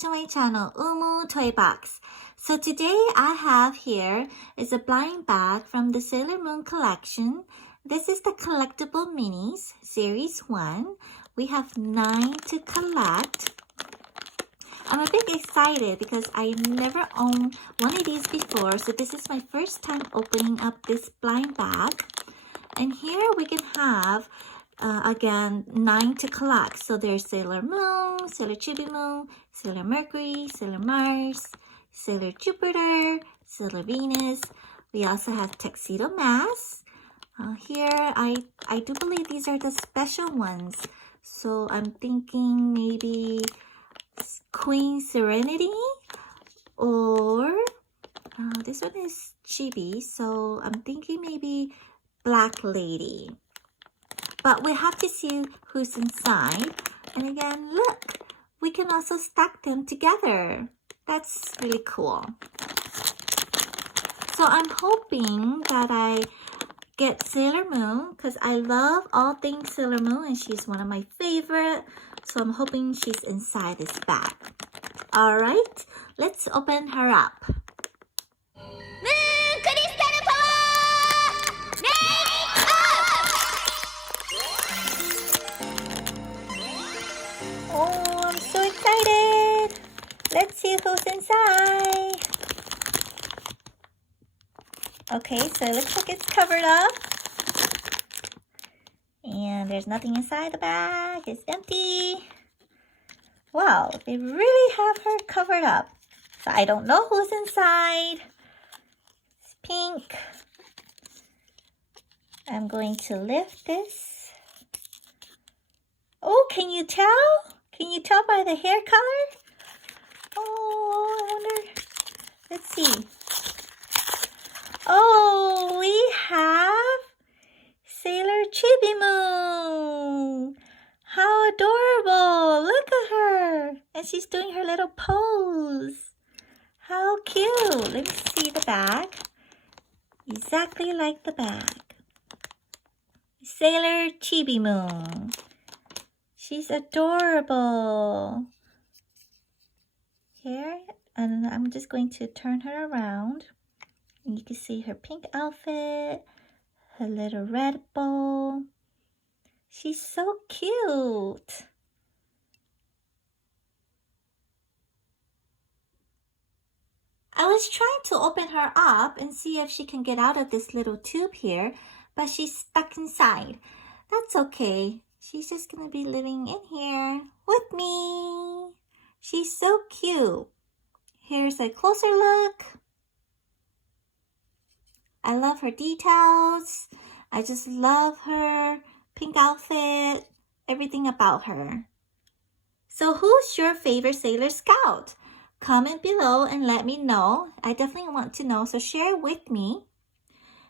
to my channel, OoMoo Toy Box. So today I have here is a blind bag from the Sailormoon collection. This is the collectible minis, series 1. We have 9 to collect. I'm a bit excited because I never owned one of these before, so this is my first time opening up this blind bag. And here we can have again 9 to collect. So there's Sailor Moon, Sailor Chibi-Moon, Sailor Mercury, Sailor Mars, Sailor Jupiter, Sailor Venus. We also have Tuxedo Mask. Here I do believe these are the special ones. So I'm thinking maybe Queen Serenity, or this one is Chibi, so I'm thinking maybe Black Lady. But we have to see who's inside. And again, look, we can also stack them together. That's really cool. So I'm hoping that I get Sailor Moon because I love all things Sailor Moon and she's one of my favorite. So I'm hoping she's inside this bag. All right, let's open her up. Oh, I'm so excited. Let's see who's inside. Okay, so it looks like it's covered up. And there's nothing inside the bag. It's empty. Wow, they really have her covered up. So I don't know who's inside. It's pink. I'm going to lift this. Oh, can you tell? Can you tell by the hair color? Oh, I wonder. Let's see. Oh, we have Sailor Chibi-Moon. How adorable. Look at her. And she's doing her little pose. How cute. Let me see the bag. Exactly like the bag. Sailor Chibi-Moon. She's adorable. Here, and I'm just going to turn her around. And you can see her pink outfit, her little red bow. She's so cute. I was trying to open her up and see if she can get out of this little tube here, but she's stuck inside. That's okay. She's just going to be living in here with me. She's so cute. Here's a closer look. I love her details. I just love her pink outfit, everything about her. So who's your favorite Sailor Scout? Comment below and let me know. I definitely want to know, so share with me.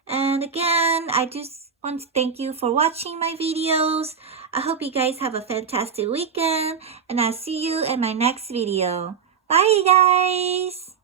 And again, I just want to thank you for watching my videos. I hope you guys have a fantastic weekend, and I'll see you in my next video. Bye, guys!